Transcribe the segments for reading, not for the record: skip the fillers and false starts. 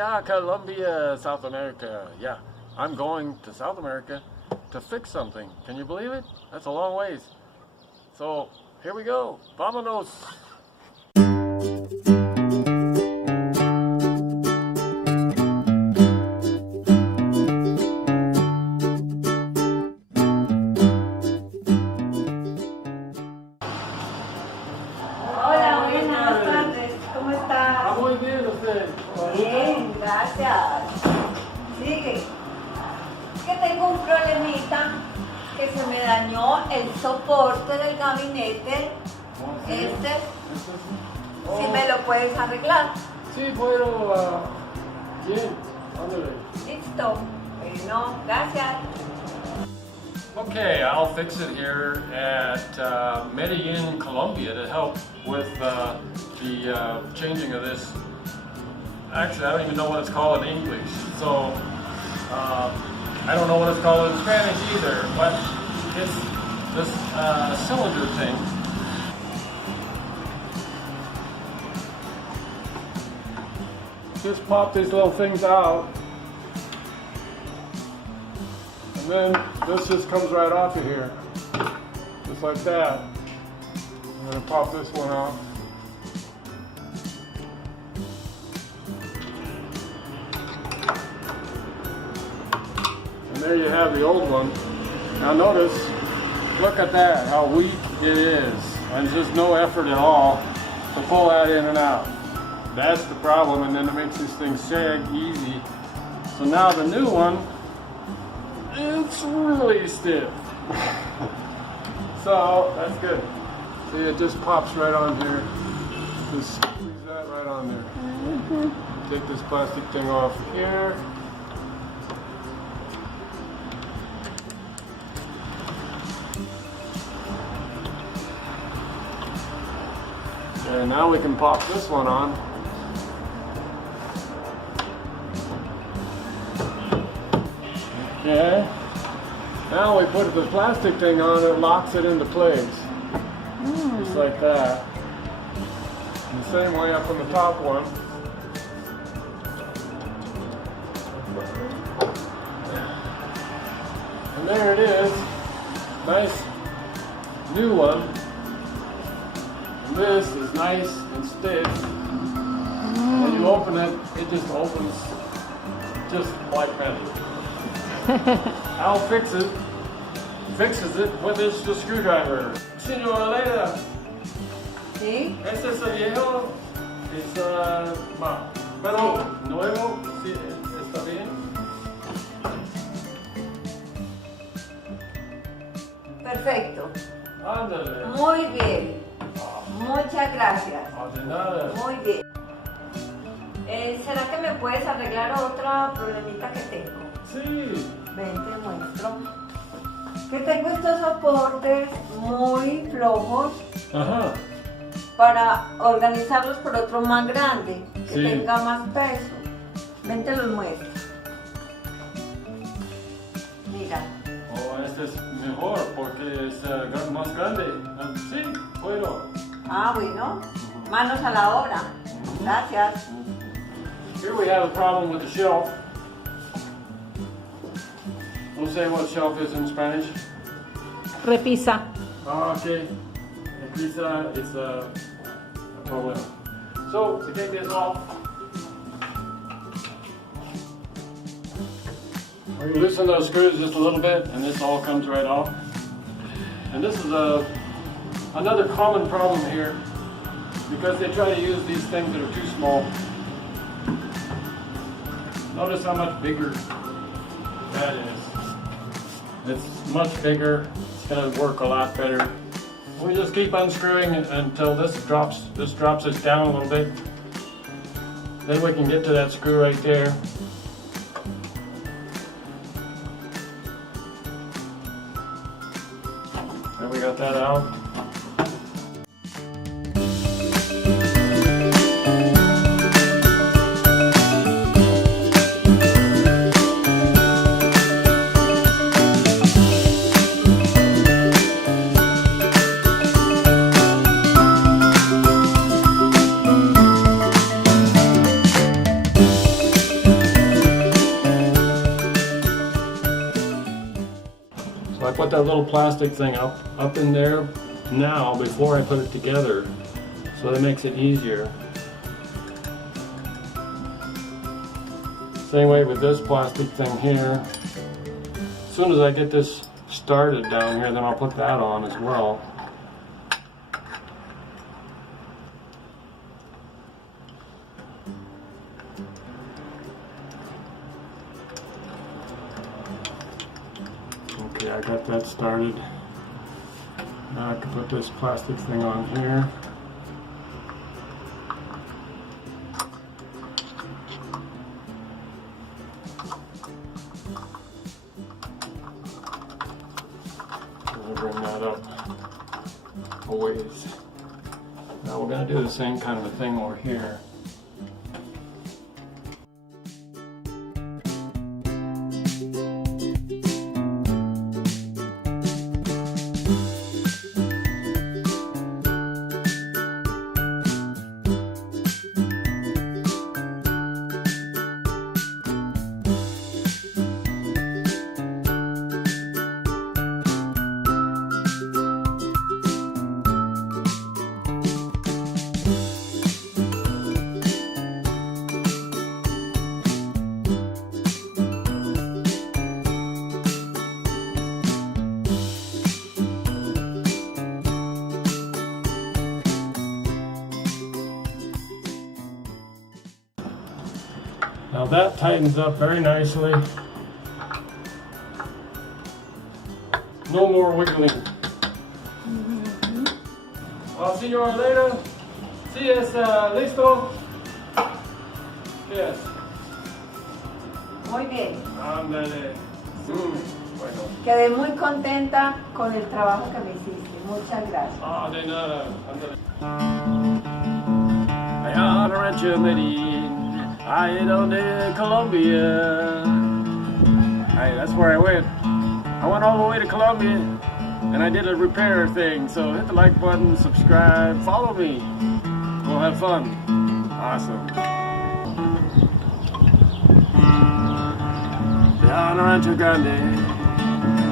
yeah, Colombia, South America. Yeah, I'm going to South America to fix something. Can you believe it? That's a long ways. So here we go. Vámonos. Hola, buenas tardes. ¿Cómo estás? Muy bien, usted. Bien, gracias. Sigue. Es que tengo un problemita que se me dañó el soporte del gabinete. Si me lo puedes arreglar. Sí, puedo. Bien, ándale. Listo. Bueno, gracias. Okay, I'll fix it here at Medellin, Colombia to help with the changing of this. Actually, I don't even know what it's called in English, so I don't know what it's called in Spanish either, but it's this cylinder thing. Just pop these little things out. And then this just comes right off of here, just like that. I'm going to pop this one out. And there you have the old one. Now notice, look at that, how weak it is. And just no effort at all to pull that in and out. That's the problem, and then it makes this thing sag easy. So now the new one, it's really stiff. So that's good. See, it just pops right on here. Just squeeze that right on there. Take this plastic thing off here. And now we can pop this one on. Okay. Now we put the plastic thing on, it locks it into place. Just like that. And the same way up on the top one. And there it is. Nice new one. And this is nice and stiff. When you open it, it just opens just like magic. I'll fix it. Fixes it with this screwdriver. Señora, ¿Sí? este es el viejo, es pero nuevo, sí, está bien. Perfecto. Ándale. Muy bien. Muchas gracias. De nada. Muy bien. ¿Será que me puedes arreglar otra problemita que tengo? Sí. Ven, te muestro. Que tengo estos soportes muy flojos. Ajá. Para organizarlos por otro más grande, que Sí. tenga más peso. Ven, te los muestro. Mira. Oh, este es mejor porque es más grande. Sí, puedo. Ah, bueno. Manos a la obra. Gracias. Here we have a problem with the shelf. We'll say what shelf is in Spanish. Repisa. Oh, okay. Pizza is a problem. So to take this off, we loosen those screws just a little bit, and this all comes right off. And this is another common problem here because they try to use these things that are too small. Notice how much bigger that is. It's much bigger. It's going to work a lot better. We just keep unscrewing until this drops it down a little bit. Then we can get to that screw right there. And we got that out. So I put that little plastic thing up in there now before I put it together, so that makes it easier. Same way with this plastic thing here. As soon as I get this started down here, then I'll put that on as well. Okay, I got that started. Now I can put this plastic thing on here. I'll bring that up a ways. Now we're going to do the same kind of a thing over here. Now that tightens up very nicely. No more wiggling. I'll see you all later. Si es listo. Yes. Muy bien. Ándale. Bueno. Quedé muy contenta con el trabajo que me hiciste. Muchas gracias. Ah, de nada. Ándale. Allá en Rancho Medellín, I donde Colombia. Hey, that's where I went. I went all the way to Colombia and I did a repair thing. So hit the like button, subscribe, follow me. We'll have fun. Awesome. Down Rancho Grande,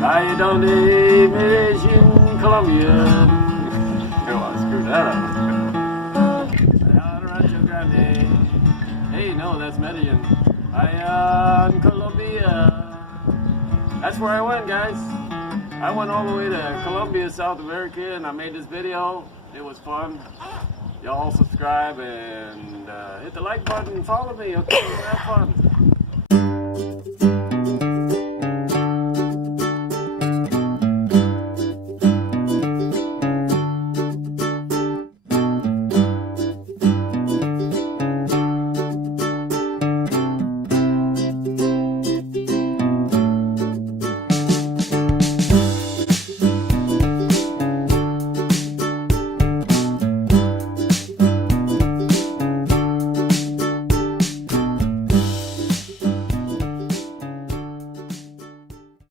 I donde Medellín, Colombia. Oh, I screwed that up. Down Rancho Grande. Hey, no, that's Medellin. I in Colombia. That's where I went, guys. I went all the way to Colombia, South America, and I made this video. It was fun. Y'all subscribe and hit the like button and follow me, okay? Have fun.